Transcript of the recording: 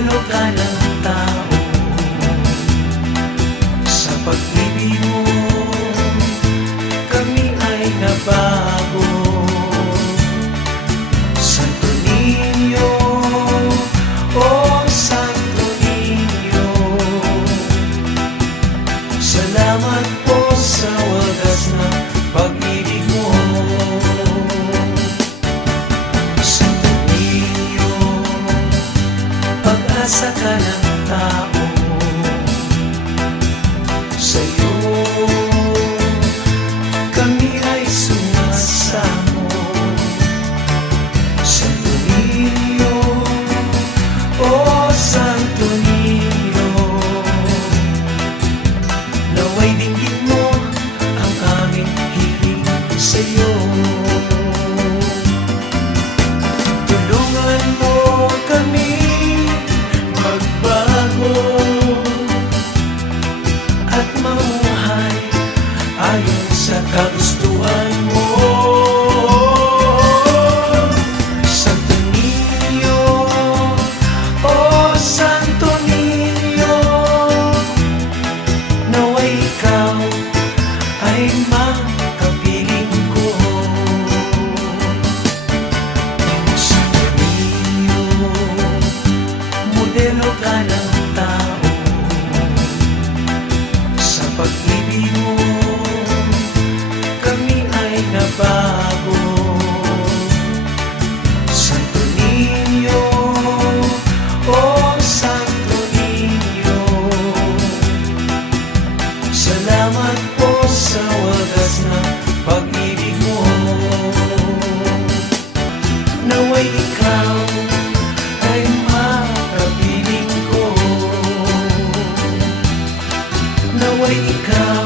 modelo ka ng tao. Sa pag-ibig mo, kami ay nabago. Santo Niño, oh Santo Niño, salamat po sa wagas na pag-ibig mo. Santo Niño, pag-asa ka ng tao. Sa'yo kami ay sumasamo. Santo Niño, oh Santo Niño, naway dinggin mo ang aming hiling sa'yo. Tulungan mo kami magbago at mamuhay ayon sa kagustuhan mo. Santo Niño, oh Santo Niño, naway ikaw ay makapiling ko. Santo Niño, modelo ka ng tao. Sa pag-ibig mo, kami ay nabago. Santo Niño, oh Santo Niño, salamat po sa wagas na pag-ibig mo. Naway ikaw ay makapiling ko. Naway ikaw